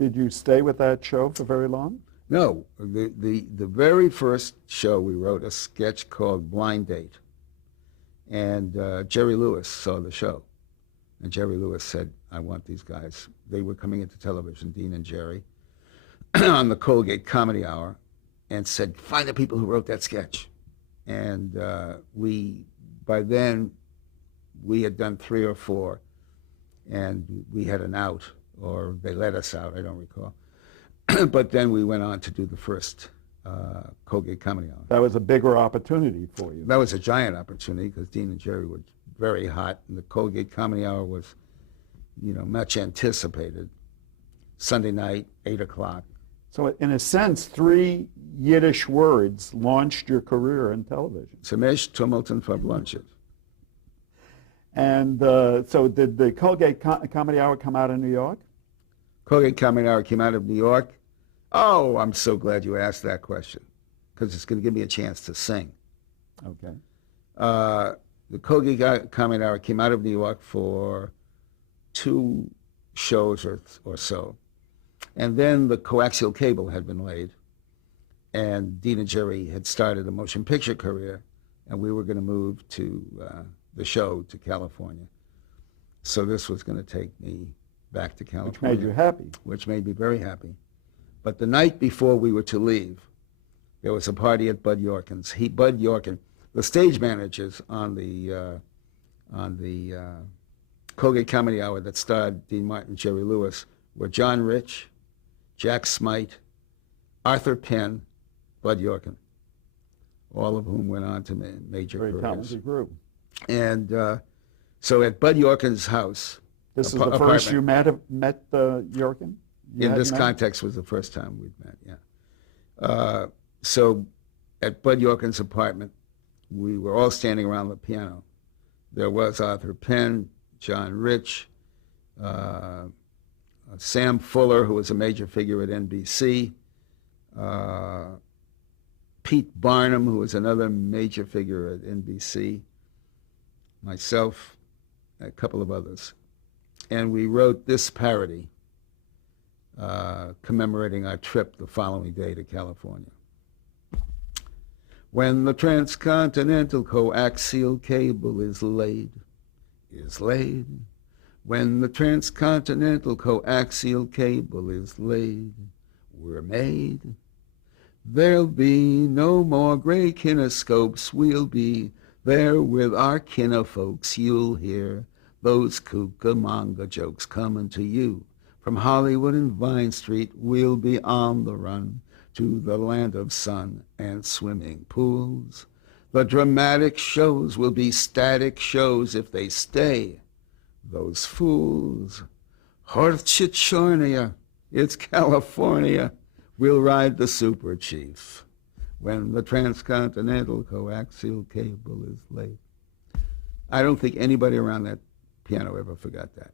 Did you stay with that show for very long? No, the very first show we wrote a sketch called Blind Date, and Jerry Lewis saw the show, and Jerry Lewis said, "I want these guys." They were coming into television, Dean and Jerry, on the Colgate Comedy Hour, and said, "Find the people who wrote that sketch." And by then, we had done 3 or 4, and we had an out, or they let us out, I don't recall. But then we went on to do the first Colgate Comedy Hour. That was a bigger opportunity for you. That was a giant opportunity because Dean and Jerry were very hot, and the Colgate Comedy Hour was, much anticipated. Sunday night, 8 o'clock. So in a sense, 3 Yiddish words launched your career in television. Semesh, tumult, and Fablunches. And so did the Colgate Comedy Hour come out in New York? Colgate Comedy Hour came out of New York. Oh, I'm so glad you asked that question because it's going to give me a chance to sing. Okay. The Colgate Comedy Hour came out of New York for 2 shows or so. And then the coaxial cable had been laid, and Dean and Jerry had started a motion picture career, and we were going to move to the show to California. So this was going to take me back to California. Which made you happy. Which made me very happy. But the night before we were to leave, there was a party at Bud Yorkin's. Bud Yorkin, the stage managers on the Colgate Comedy Hour that starred Dean Martin and Jerry Lewis were John Rich, Jack Smite, Arthur Penn, Bud Yorkin, all of whom went on to major careers. Very talented group. And so at Bud Yorkin's house, this is the first you met Yorkin? In this context was the first time we'd met, yeah. So at Bud Yorkin's apartment, we were all standing around the piano. There was Arthur Penn, John Rich, Sam Fuller, who was a major figure at NBC, Pete Barnum, who was another major figure at NBC, myself, a couple of others. And we wrote this parody commemorating our trip the following day to California. When the transcontinental coaxial cable is laid, when the transcontinental coaxial cable is laid, we're made. There'll be no more gray kinescopes, we'll be there with our kinfolks. You'll hear those Cucamonga jokes coming to you. From Hollywood and Vine Street, we'll be on the run to the land of sun and swimming pools. The dramatic shows will be static shows if they stay. Those fools. Horchichornia, it's California. We'll ride the Super Chief when the transcontinental coaxial cable is laid. I don't think anybody around that piano ever forgot that.